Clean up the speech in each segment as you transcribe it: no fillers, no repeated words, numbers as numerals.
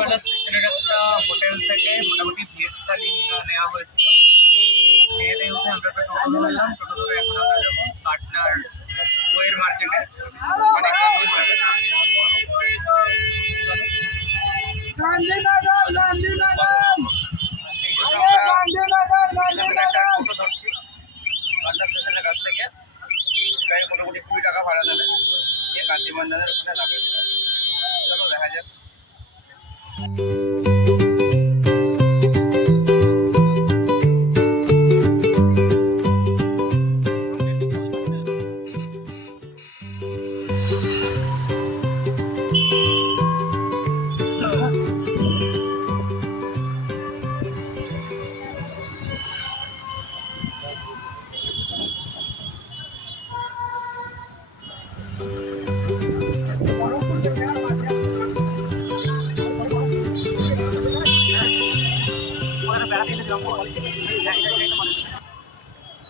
সকালবেলা স্টেশনের একটা হোটেল থেকে মোটামুটি ভেজ থালি নেওয়া হয়েছিল। খেয়ে উঠে আমরা একটা টোটো ধরলাম। টোটো ধরে এখন আমরা যাবো পাটনার বইয়ের মার্কেটে, মানে গান্ধী মার্কেট। টোটো ধরছি পাটনা স্টেশনের কাছ থেকে, প্রায় মোটামুটি 20 টাকা ভাড়া দেবে, দিয়ে গান্ধী ময়দানের ওখানে নামিয়ে দেবে। চলো দেখা যাক।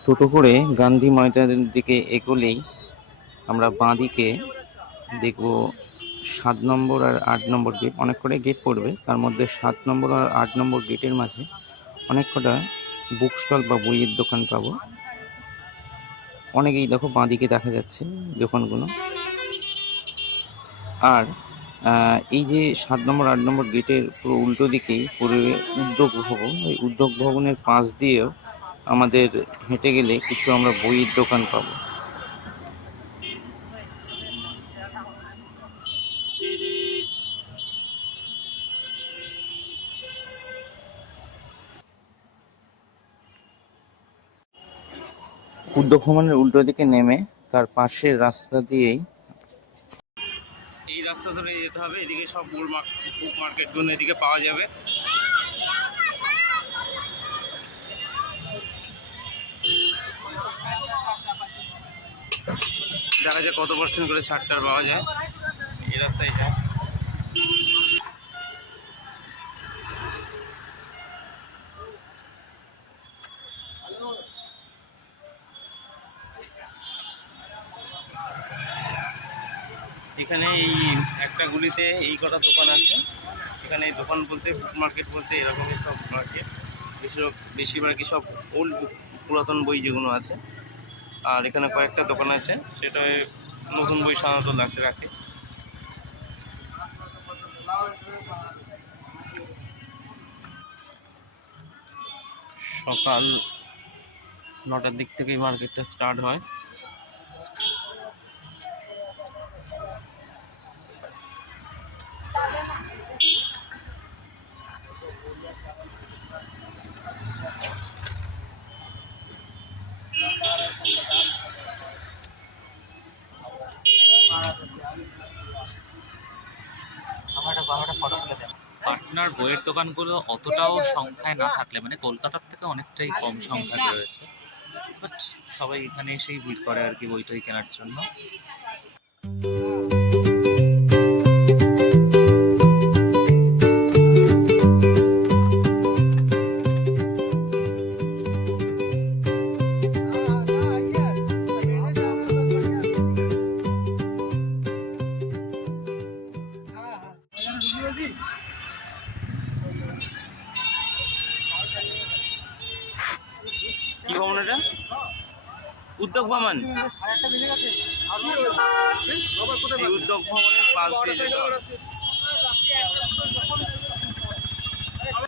টোটো করে গান্ধী ময়দানের দিকে এগোলেই আমরা বাঁ দিকে দেখব 7 নম্বর আর 8 নম্বর গেট, অনেক কটা গেট পড়বে। তার মধ্যে 7 নম্বর আর 8 নম্বর গেটের মাঝে অনেক কটা বুক স্টল বা বইয়ের দোকান পাবো। অনেকেই দেখো বাঁ দিকে দেখা যাচ্ছে দোকানগুলো। আর এই যে 7 নম্বর 8 নম্বর গেটের পুরো উল্টো দিকেই পড়বে উদ্যোগ ভবন। ওই উদ্যোগ ভবনের পাশ দিয়েও আমাদের হেঁটে গেলে কিছু আমরা বইয়ের দোকান পাবো। উদ্যোগ ভবনের উল্টো দিকে নেমে তার পাশের রাস্তা দিয়েই এই রাস্তা ধরে যেতে হবে। এদিকে সব বুক মার্কেটগুলো এদিকে পাওয়া যাবে। দেখা যায় কত % করে ছাড়টার পাওয়া যায়। এই রাস্তায় যায়। এখানে এই একটা গুলিতে এই কটা দোকান আছে। এখানে এই দোকান বলতে বুক মার্কেট বলতে এরকমই সব মার্কেট। বেশিরভাগই সব ওল্ড পুরাতন বই যেগুলো আছে। আর এখানে কয়েকটা দোকান আছে, সেটা নতুন বই সাধারণত রাখে। সকাল 9টার দিক থেকেই মার্কেটটা স্টার্ট হয়। পাটনার বইয়ের দোকানগুলো অতটাও সংখ্যায় না থাকলে, মানে কলকাতার থেকে অনেকটাই কম সংখ্যায় রয়েছে, বাট সবাই এখানে এসেই ভিড় করে আর কি বই টই কেনার জন্য। কি ভবন এটা? উদ্যোগ ভবন। এই উদ্যোগ ভবনের পাশ দিয়ে যেতে হবে।